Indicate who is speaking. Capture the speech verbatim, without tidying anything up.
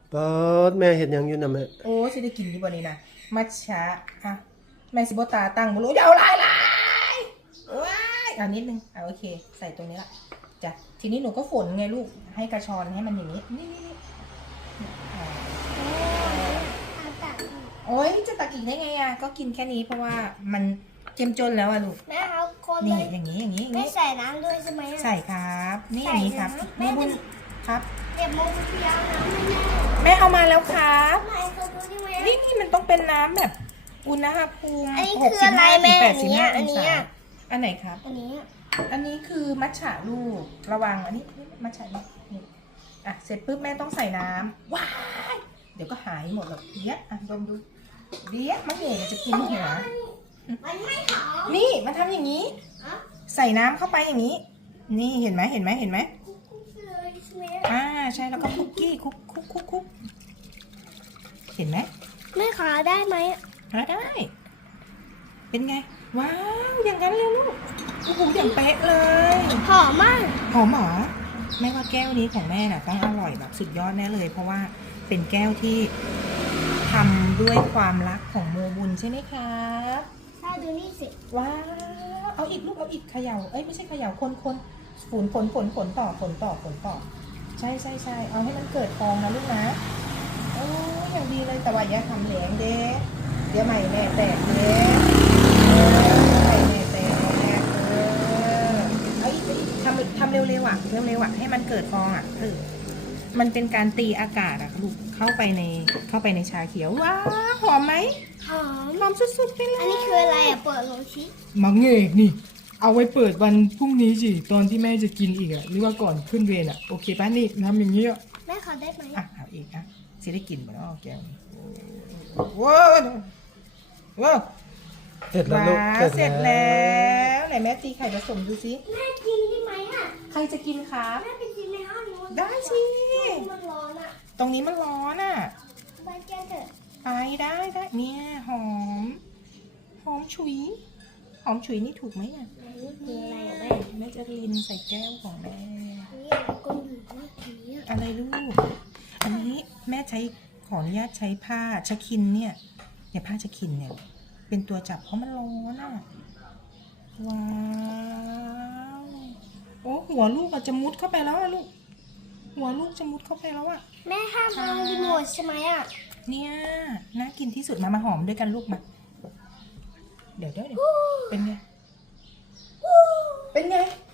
Speaker 1: เปิดแม่เห็นยังอยู่นะแม่
Speaker 2: โอ้สิได้กินอยู่บ่นี่นะมัทฉะอ่ะแม่สิบ่ตาตั้งบ่รู้อย่าเอาหลายหลายว้ายอ่ะนิดนึงอ่ะโอเค ใส่ตรงนี้ละจ้ะทีนี้หนูก็ฝนไงลูกให้กระชอนให้มันอย่างนี้นี่นี่นี่อ่าโอ้ยจะตักกินได้ไงอ่ะก็กินแค่นี้เพราะว่ามันเจ้มจนแล้วอ่ะลูก
Speaker 3: แม่เอาคนเล
Speaker 2: นี่
Speaker 3: ย
Speaker 2: อย่างนี้อย่างนี้อย่าง
Speaker 3: ไม่
Speaker 2: นี้
Speaker 3: ใส่น้ำด้วยใช่ไหมอะ
Speaker 2: ใส่ครับ นี่อย่างนี้ครับ
Speaker 3: ใส่
Speaker 2: แม่
Speaker 3: น้ำ
Speaker 2: บุญครับ
Speaker 3: เก็บโมกุเทียน้ำไม่แน่
Speaker 2: แม่เอามาแล้วครับ
Speaker 3: ทำไมเขาดูได้ไหม
Speaker 2: นี่นี่มันต้องเป็นน้ำแบบอุณหภูมิ
Speaker 3: อันนี้
Speaker 2: ห
Speaker 3: คื
Speaker 2: ก
Speaker 3: อ
Speaker 2: สิบ
Speaker 3: อะไร
Speaker 2: ห้า
Speaker 3: แม่
Speaker 2: ถึงแปดสิบ
Speaker 3: อั
Speaker 2: ห้าน อ
Speaker 3: นี้
Speaker 2: ง
Speaker 3: อะ
Speaker 2: ศาอันไหนครับ
Speaker 3: อันนี้อะ
Speaker 2: อันนี้คือมัทฉะลูกระวังอันนี้มัทฉะนี่นี่อ่ะเสร็จปุ๊บแม่ต้องใส่น้ำว้ายเดี๋ยวก็หายหมดหรอกเดี๋ยวอ่ะดมดูเดี๋ยวมะเหง่จะกินหัว
Speaker 3: มันไม่หอม
Speaker 2: นี่มันทำอย่างนี้
Speaker 3: อ่ะ
Speaker 2: ใส่น้ำเข้าไปอย่างนี้ นี่เห็นไหมเห็นไหมเห็นไหม
Speaker 3: คุกๆเลยใช่ไหม
Speaker 2: อ่าใช่แล้วก็คุกกี้คุกคุกคุกคุกเห็นไหม
Speaker 3: แม่ขอได้ไหม
Speaker 2: หาได้ เป็นไง ว้าว อย่างนั้นเลยลูกโอ้โหอย่างเป๊ะเลย
Speaker 3: หอมมาก
Speaker 2: หอมหรอแม่ว่าแก้วนี้ของแม่น่ะต้องอร่อยแบบสุดยอดแน่เลย เพราะว่าเป็นแก้วที่ทำด้วยความรักของโมบุญใช่ไหมครับ
Speaker 3: ถ้าดูนี่สิ
Speaker 2: ว้าว เอาอีกลูกเอาอีกเขย่าเอ้ยไม่ใช่เขย่าคนคนฝนฝนฝนฝนต่อฝนต่อฝนต่อ ใช่ใช่ใช่เอาให้มันเกิดฟองนะลูกนะโอ้ยอย่างดีเลยแต่ว่าอย่าทำแหลงเด้เดี๋ยวใหม่แม่แตกเด้เออใหม่แม่แตกเออเอาอีกเอาอีกทำทำเร็วๆอ่ะเร็วๆอ่ะให้มันเกิดฟองอ่ะเออมันเป็นการตีอากาศอ่ะลูกเข้าไปในเข้าไปในชาเขียวว้าวหอมไหม
Speaker 3: หอม
Speaker 2: หอมสุดๆไปเลย
Speaker 3: อันนี้คืออะไรอ่ะเปิดลงชิ
Speaker 4: มังเอกนี่ เอาไว้เปิดวันพรุ่งนี้สิตอนที่แม่จะกินอีกอะหรือว่าก่อนขึ้นเวรอะโอเคป่ะนี่ทำอย่างนี้อะ
Speaker 3: แม่ขอได้ไหม
Speaker 2: อ่ะเอาอีกอ่ะสิได้กินบ่เนาะแก้วนี้ว้าวว้าว
Speaker 1: เสร็จแล้ว
Speaker 2: ว้า
Speaker 1: ลูก
Speaker 2: วเสร็จแล้ว ไหนแม่ตีไข่ผสมดูสิ
Speaker 3: แม่กินได้ไหมอ่ะ
Speaker 2: ใครจะกินครับ
Speaker 3: แม่ไปกินในห้องนู้น
Speaker 2: ได้สิ
Speaker 3: มันร้อนอ่ะ
Speaker 2: ตรงนี้มันร้อนอ่ะ
Speaker 3: ไปแก้เถอะ
Speaker 2: ไปได้ได้เนี่ยหอม หอมฉุย หอมฉุยนี่ถูกไหมอ่ะ
Speaker 3: อันนี้คืออะไรอ่ะแม่
Speaker 2: แม่จะลินใส่แก้วของแม่
Speaker 3: นี่ก้นอยู่เมื่อกี้อ่ะ
Speaker 2: อะไรลูก อันนี้แม่ใช้ขออนุญาตใช้ผ้าชะคินเนี่ยเนี่ยผ้าชะคินเนี่ย เป็นตัวจับเพราะมันร้อนอ่ะ ว้าว โอ้หัวลูกอาจจะมุดเข้าไปแล้วอะลูก หัวลูกจะมุดเข้าไปแล้วอะ
Speaker 3: แม่ห้ามเอารีโมทใช่ไหมอ่ะ
Speaker 2: เนี่ยน่ากินที่สุดมามาหอมด้วยกันลูกมา เดี๋ยวเดี๋ยวเดี๋ยวเป็นไง เป็นไง